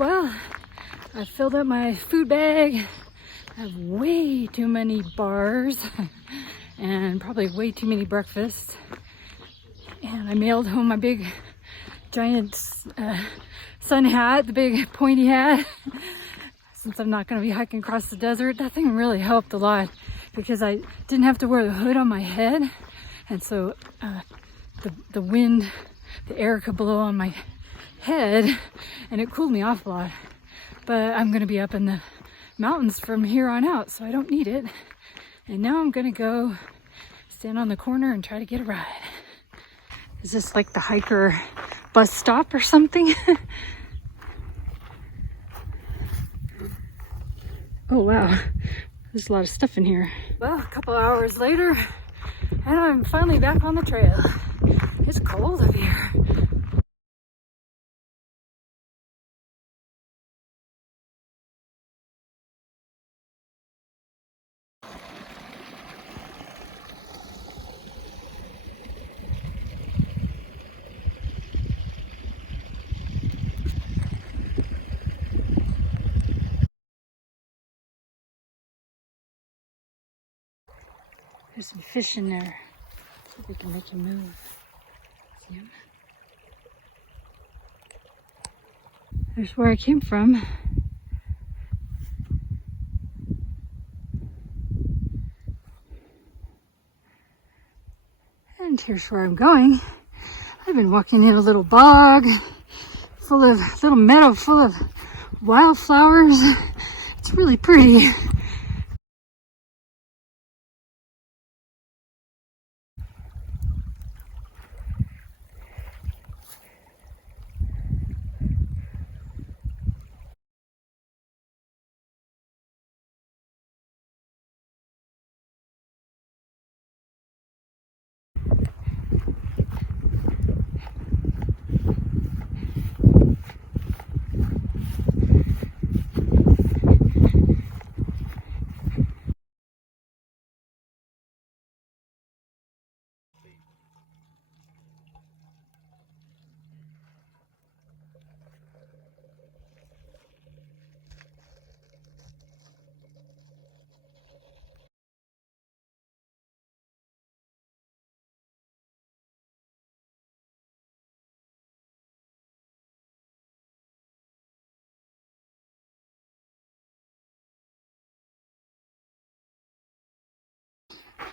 Well, I filled up my food bag. I have way too many bars and probably way too many breakfasts. And I mailed home my big giant sun hat, the big pointy hat. Since I'm not going to be hiking across the desert, that thing really helped a lot because I didn't have to wear the hood on my head. And so the wind, the air could blow on my head and it cooled me off a lot. But I'm going to be up in the mountains from here on out, so I don't need it. And now I'm going to go stand on the corner and try to get a ride. Is this like the hiker bus stop or something? Oh wow, there's a lot of stuff in here. Well, a couple hours later, and I'm finally back on the trail. It's cold up here. There's some fish in there. See if we can make him move. See him? There's where I came from. And here's where I'm going. I've been walking in a little bog full of, little meadow full of wildflowers. It's really pretty.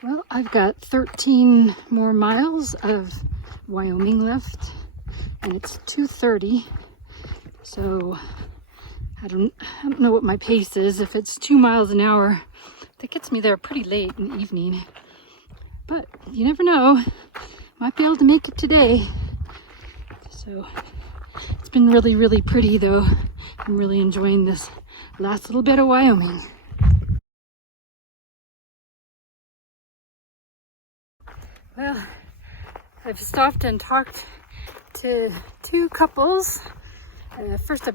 Well, I've got 13 more miles of Wyoming left, and it's 2:30. So I don't know what my pace is. If it's 2 miles an hour, that gets me there pretty late in the evening. But you never know. Might be able to make it today. So it's been really, really pretty though. I'm really enjoying this last little bit of Wyoming. Well, I've stopped and talked to two couples. First, a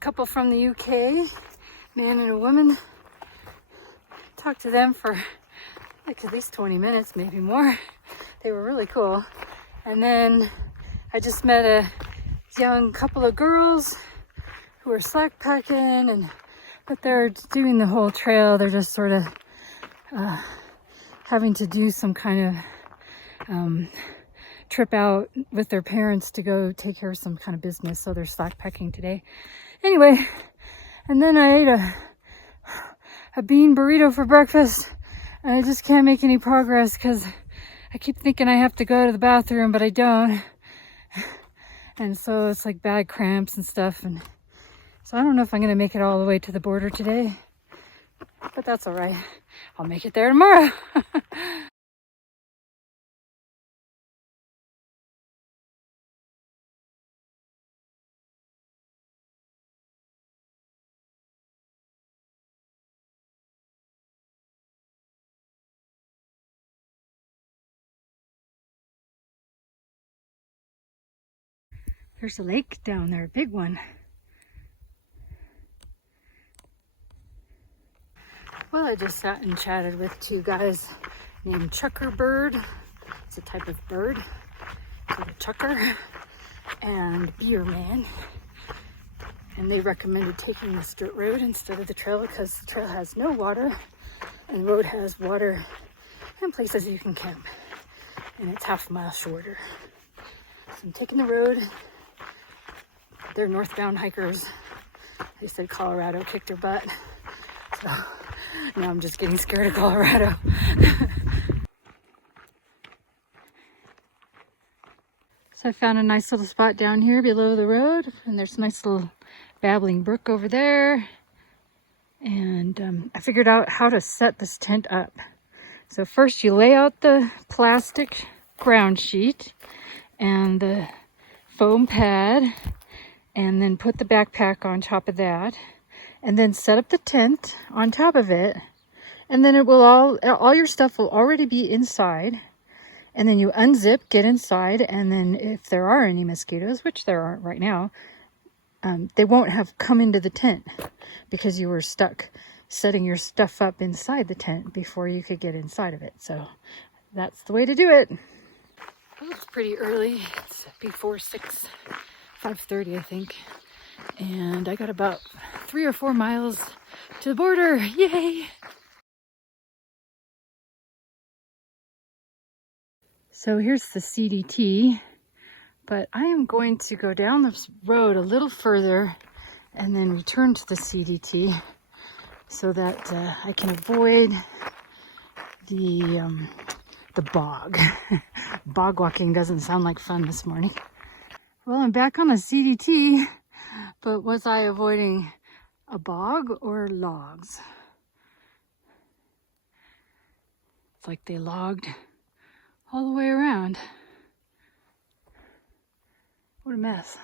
couple from the UK, man and a woman. Talked to them for like at least 20 minutes, maybe more. They were really cool. And then I just met a young couple of girls who are slack packing, but they're doing the whole trail. They're just sort of having to do some kind of trip out with their parents to go take care of some kind of business, so they're slack packing today. Anyway, and then I ate a bean burrito for breakfast, and I just can't make any progress because I keep thinking I have to go to the bathroom, but I don't. And so it's like bad cramps and stuff, and so I don't know if I'm gonna make it all the way to the border today, but that's all right. I'll make it there tomorrow. There's a lake down there, a big one. Well, I just sat and chatted with two guys named Chukkerbird. It's a type of bird, called a chucker, and Beer Man. And they recommended taking this dirt road instead of the trail because the trail has no water and the road has water and places you can camp. And it's half a mile shorter. So I'm taking the road. They're northbound hikers. They said Colorado kicked their butt. So now I'm just getting scared of Colorado. So I found a nice little spot down here below the road, and there's a nice little babbling brook over there. And I figured out how to set this tent up. So first you lay out the plastic ground sheet and the foam pad, and then put the backpack on top of that, and then set up the tent on top of it, and then it will all your stuff will already be inside. And then you unzip, get inside, and then if there are any mosquitoes, which there aren't right now, they won't have come into the tent because you were stuck setting your stuff up inside the tent before you could get inside of it. So that's the way to do it. Well, it's pretty early. It's before 5:30, I think. And I got about 3 or 4 miles to the border. Yay! So here's the CDT, but I am going to go down this road a little further and then return to the CDT so that I can avoid the bog. Bog walking doesn't sound like fun this morning. Well, I'm back on the CDT, but was I avoiding a bog or logs? It's like they logged all the way around. What a mess.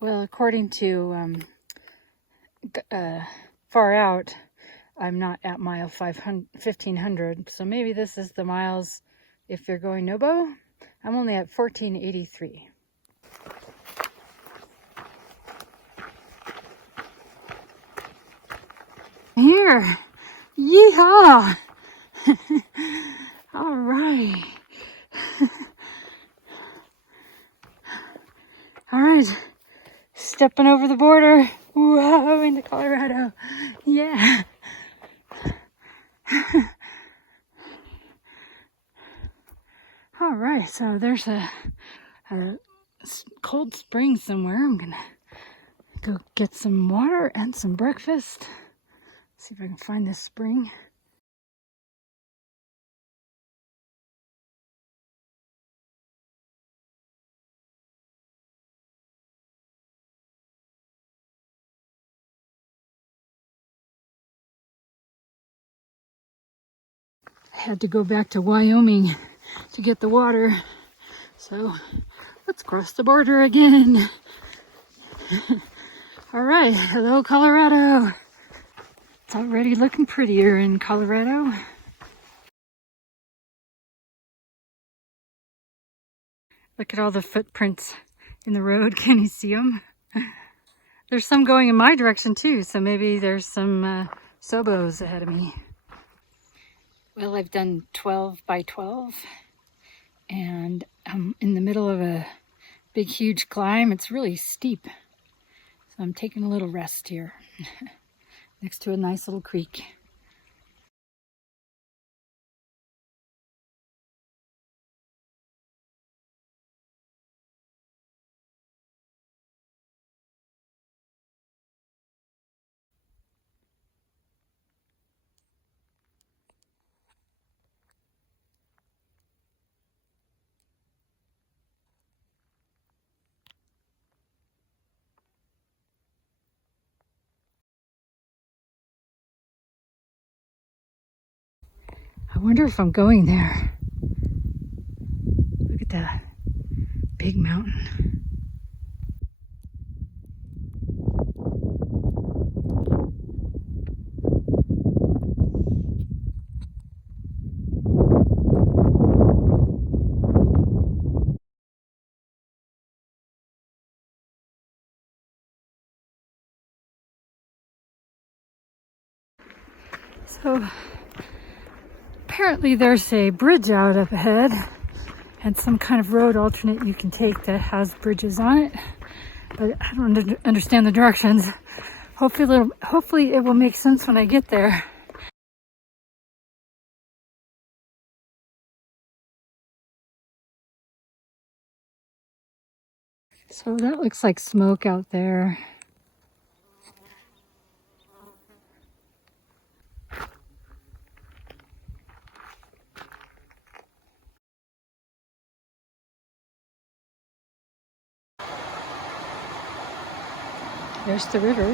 Well, according to Far Out, I'm not at mile 1500, so maybe this is the miles if you're going Nobo. I'm only at 1483. Here, yeehaw! All right. All right, stepping over the border. Whoa, into Colorado. Yeah. All right, so there's a cold spring somewhere. I'm gonna go get some water and some breakfast. See if I can find this spring. I had to go back to Wyoming to get the water, so let's cross the border again. All right, hello Colorado. It's already looking prettier in Colorado. Look at all the footprints in the road. Can you see them? There's some going in my direction too, so maybe there's some Sobos ahead of me. Well, I've done 12 by 12 and I'm in the middle of a big, huge climb. It's really steep, so I'm taking a little rest here next to a nice little creek. I wonder if I'm going there. Look at that big mountain. So apparently there's a bridge out up ahead, and some kind of road alternate you can take that has bridges on it. But I don't understand the directions. Hopefully it will make sense when I get there. So that looks like smoke out there. There's the river.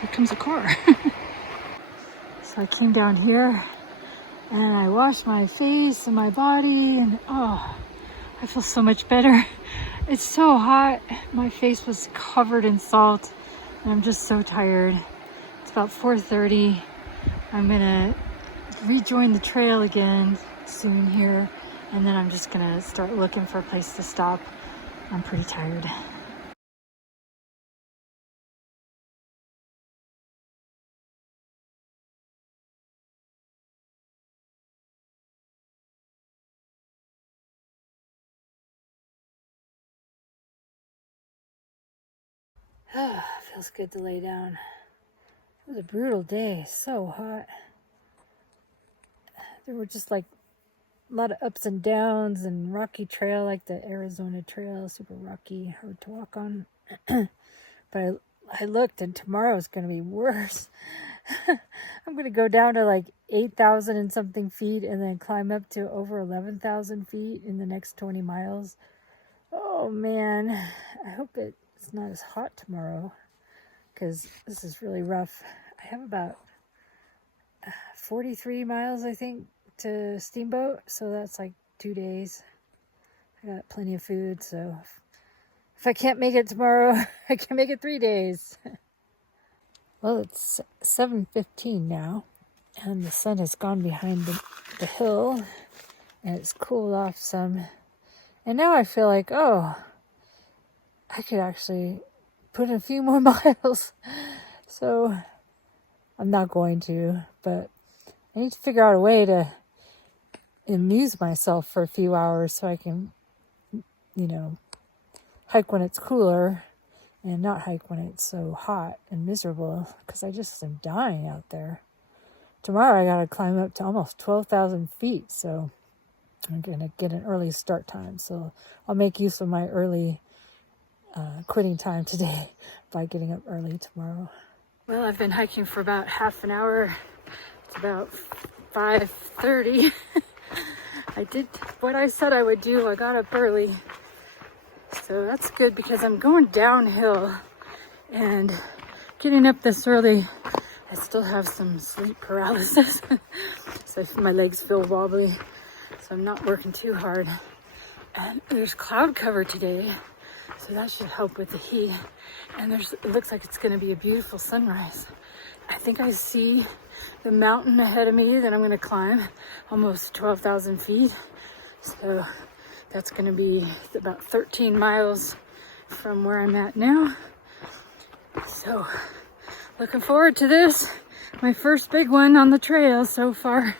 Here comes a car. So I came down here and I washed my face and my body, and oh, I feel so much better. It's so hot. My face was covered in salt and I'm just so tired. It's about 4:30. I'm gonna rejoin the trail again soon here, and then I'm just gonna start looking for a place to stop. I'm pretty tired. Feels good to lay down. It was a brutal day, so hot. There were just like a lot of ups and downs and rocky trail, like the Arizona trail, super rocky, hard to walk on. But I looked, and tomorrow's going to be worse. I'm going to go down to like 8,000 and something feet and then climb up to over 11,000 feet in the next 20 miles. Oh man, I hope it's not as hot tomorrow, because this is really rough. I have about 43 miles, I think, to Steamboat, so that's like 2 days. I got plenty of food, so if I can't make it tomorrow, I can make it 3 days. Well, it's 7:15 now, and the sun has gone behind the hill, and it's cooled off some. And now I feel like, oh, I could actually put in a few more miles. So I'm not going to, but I need to figure out a way to amuse myself for a few hours so I can, hike when it's cooler and not hike when it's so hot and miserable, because I just am dying out there. Tomorrow I got to climb up to almost 12,000 feet, so I'm going to get an early start time. So I'll make use of my early quitting time today by getting up early tomorrow. Well, I've been hiking for about half an hour. It's about 5:30. I did what I said I would do. I got up early. So that's good, because I'm going downhill, and getting up this early, I still have some sleep paralysis. So my legs feel wobbly, so I'm not working too hard. And there's cloud cover today, so that should help with the heat. And it looks like it's going to be a beautiful sunrise. I think I see the mountain ahead of me that I'm going to climb, almost 12,000 feet. So that's going to be about 13 miles from where I'm at now. So looking forward to this. My first big one on the trail so far.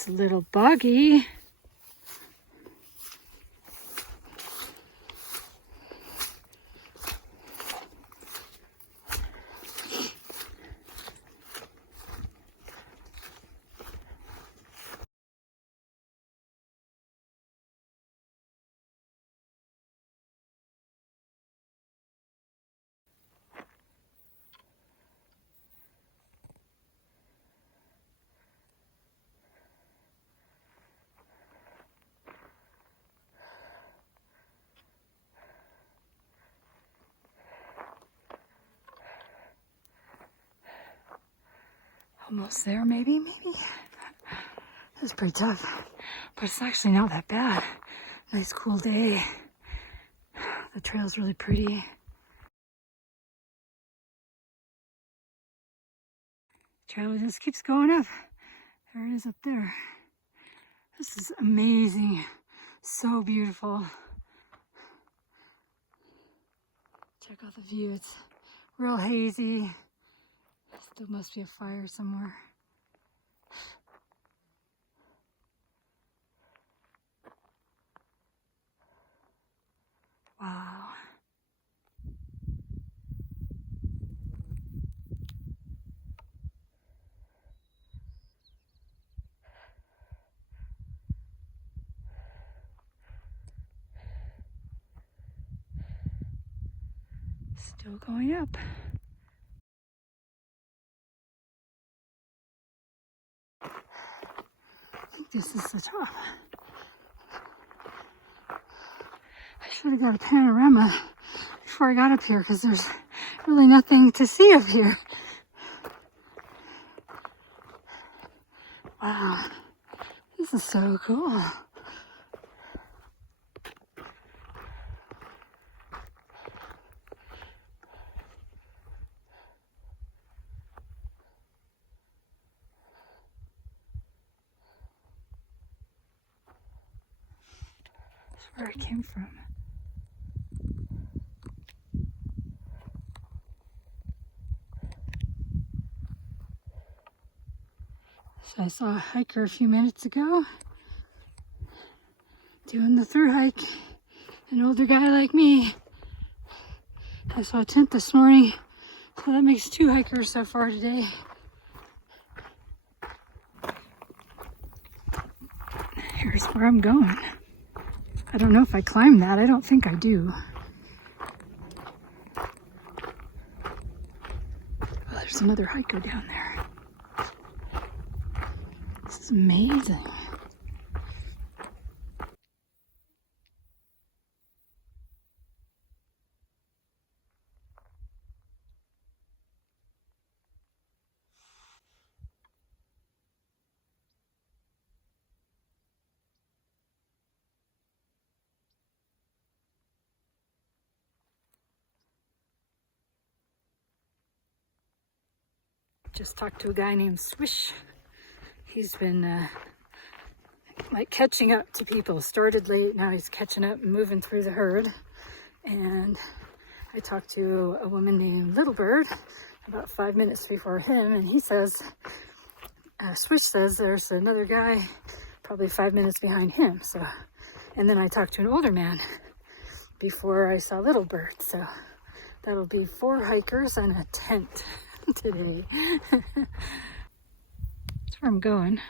It's a little boggy. Almost there, maybe. This is pretty tough, but it's actually not that bad. Nice cool day. The trail's really pretty. Trail just keeps going up. There it is up there. This is amazing. So beautiful. Check out the view. It's real hazy. Still must be a fire somewhere. Wow. Still going up. I think this is the top. I should have got a panorama before I got up here because there's really nothing to see up here. Wow, this is so cool. That's where I came from. So I saw a hiker a few minutes ago doing the through hike. An older guy like me. I saw a tent this morning, so that makes 2 hikers so far today. Here's where I'm going. I don't know if I climb that. I don't think I do. Oh, there's another hiker down there. This is amazing. Just talked to a guy named Swish. He's been like catching up to people. Started late, now he's catching up and moving through the herd. And I talked to a woman named Little Bird about 5 minutes before him, and he says, Swish says there's another guy probably 5 minutes behind him. So, and then I talked to an older man before I saw Little Bird. So that'll be 4 hikers and a tent today. That's where I'm going.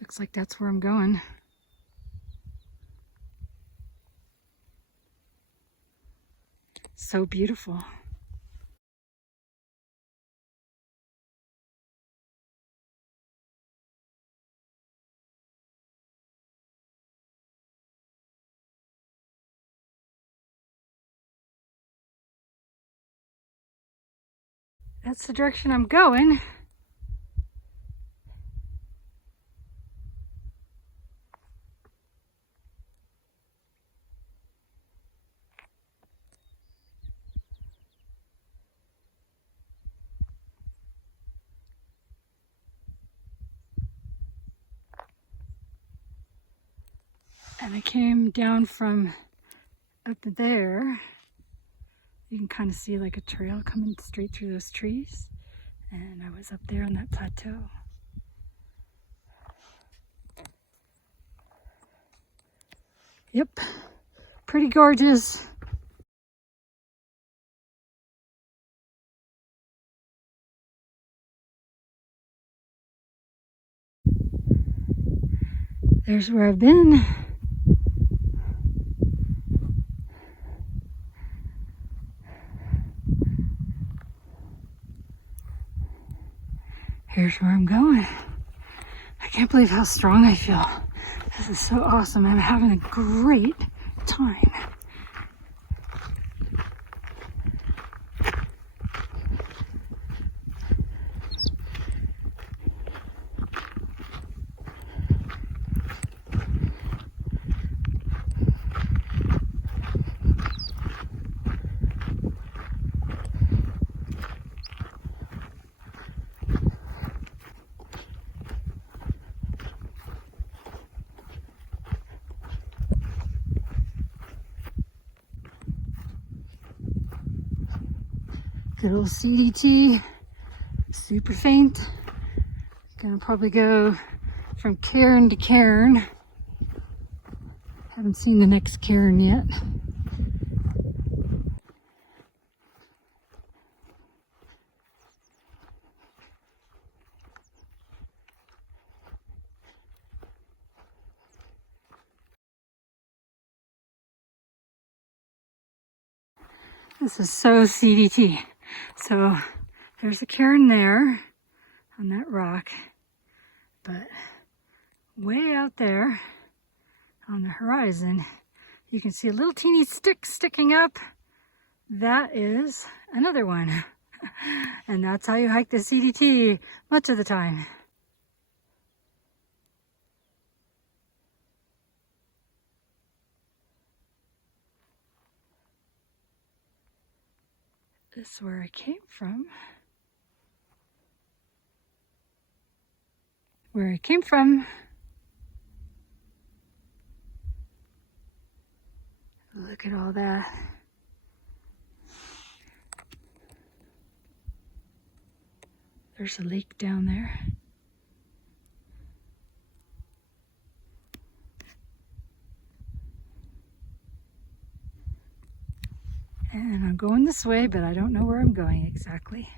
Looks like that's where I'm going. so beautiful. That's the direction I'm going. And I came down from up there. You can kind of see like a trail coming straight through those trees. And I was up there on that plateau. Yep, pretty gorgeous. There's where I've been. Here's where I'm going. I can't believe how strong I feel. This is so awesome. I'm having a great time. Good old CDT, super faint. Gonna probably go from cairn to cairn. Haven't seen the next cairn yet. This is so CDT. So there's a cairn there on that rock, but way out there on the horizon, you can see a little teeny stick sticking up. That is another one. And that's how you hike the CDT much of the time. This is where I came from. Where I came from. Look at all that. There's a lake down there. And I'm going this way, but I don't know where I'm going exactly.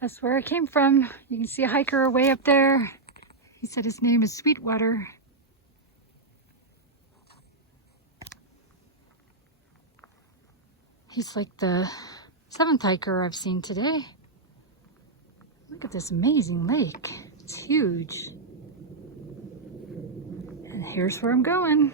That's where I came from. You can see a hiker way up there. He said his name is Sweetwater. He's like the 7th hiker I've seen today. Look at this amazing lake. It's huge. And here's where I'm going.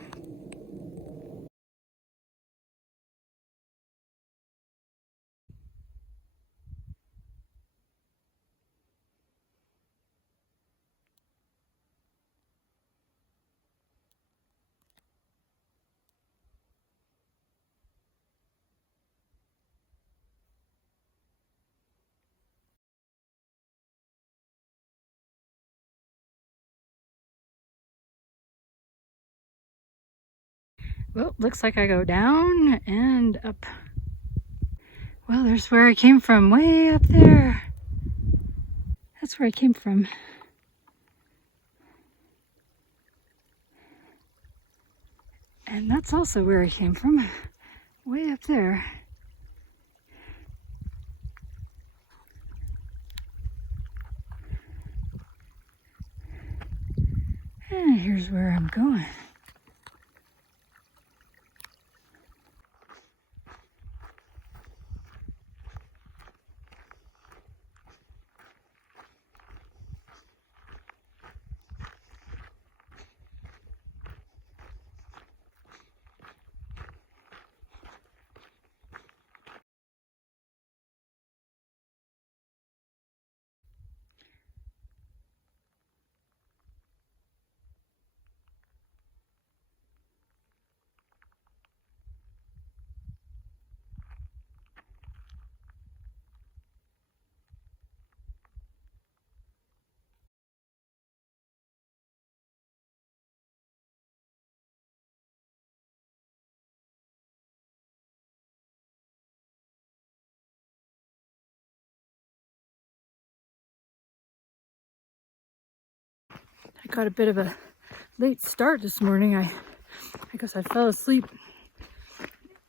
Well, looks like I go down and up. Well, there's where I came from, way up there. That's where I came from. And that's also where I came from, way up there. And here's where I'm going. I got a bit of a late start this morning. I guess I fell asleep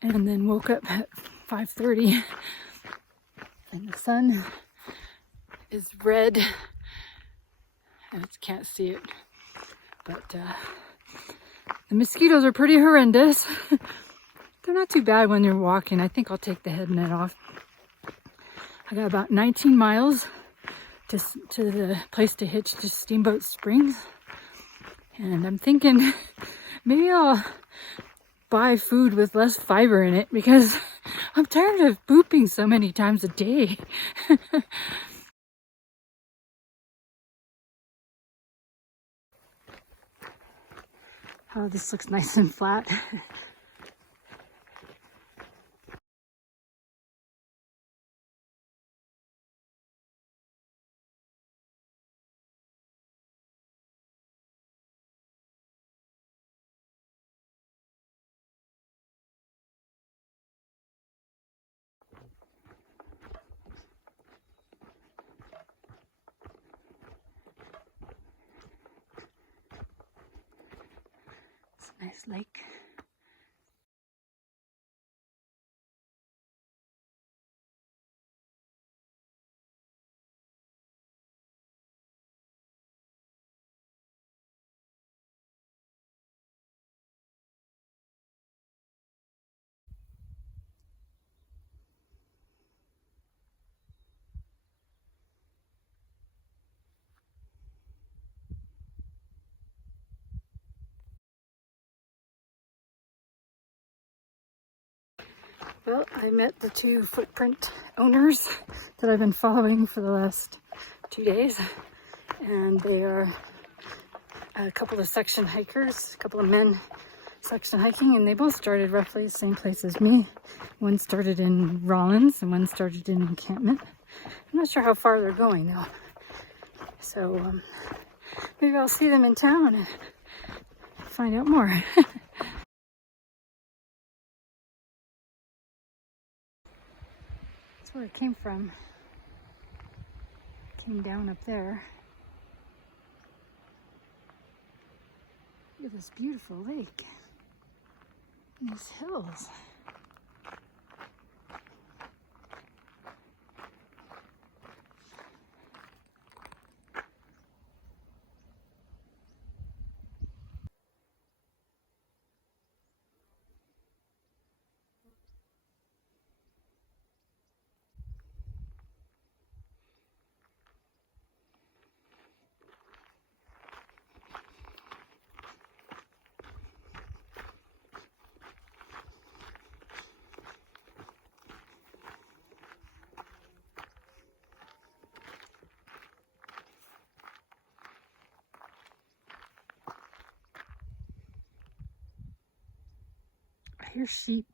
and then woke up at 5:30 and the sun is red. I just can't see it, but the mosquitoes are pretty horrendous. They're not too bad when you're walking. I think I'll take the head net off. I got about 19 miles to the place to hitch to Steamboat Springs. And I'm thinking maybe I'll buy food with less fiber in it because I'm tired of pooping so many times a day. Oh, this looks nice and flat. It's a nice lake. Well, I met the two footprint owners that I've been following for the last 2 days, and they are a couple of section hikers, a couple of men section hiking, and they both started roughly the same place as me. One started in Rollins and one started in Encampment. I'm not sure how far they're going though, so maybe I'll see them in town and find out more. That's where I came from. Came down up there. Look at this beautiful lake and these hills. I hear sheep.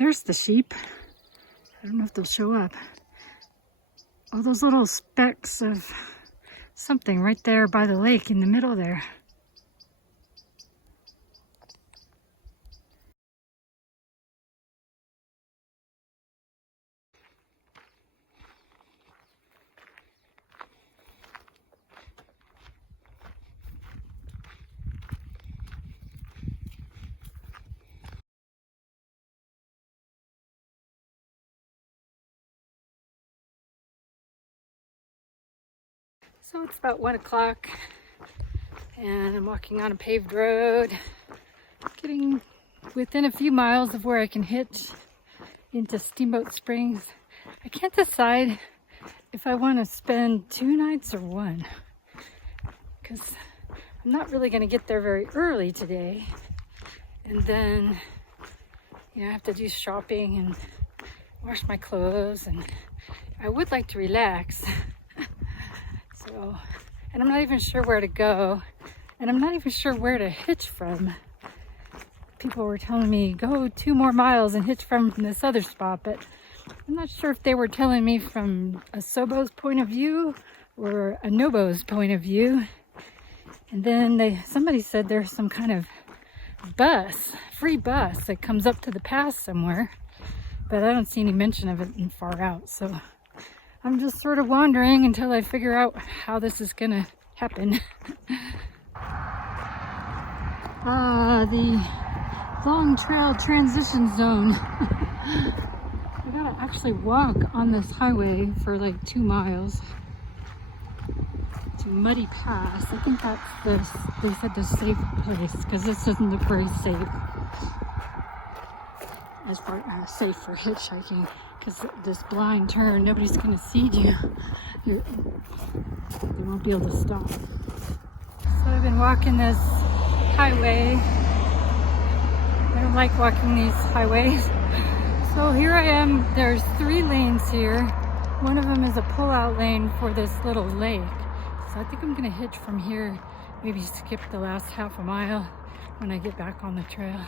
There's the sheep. I don't know if they'll show up. All those little specks of something right there by the lake in the middle there. So it's about 1 o'clock and I'm walking on a paved road, getting within a few miles of where I can hitch into Steamboat Springs. I can't decide if I want to spend 2 nights or 1, because I'm not really going to get there very early today, and then I have to do shopping and wash my clothes, and I would like to relax. So, and I'm not even sure where to go, and I'm not even sure where to hitch from. People were telling me, go 2 more miles and hitch from this other spot, but I'm not sure if they were telling me from a Sobo's point of view or a Nobo's point of view. And then somebody said there's some kind of bus, free bus that comes up to the pass somewhere, but I don't see any mention of it in far out. So I'm just sort of wandering until I figure out how this is gonna happen. The long trail transition zone. I gotta actually walk on this highway for like 2 miles to Muddy Pass. I think that's they said the safe place, because this doesn't look very safe. As far as safe for hitchhiking, because this blind turn, nobody's gonna see you. They won't be able to stop. So I've been walking this highway. I don't like walking these highways. So here I am. There's 3 lanes here. One of them is a pull-out lane for this little lake. So I think I'm gonna hitch from here, maybe skip the last half a mile when I get back on the trail.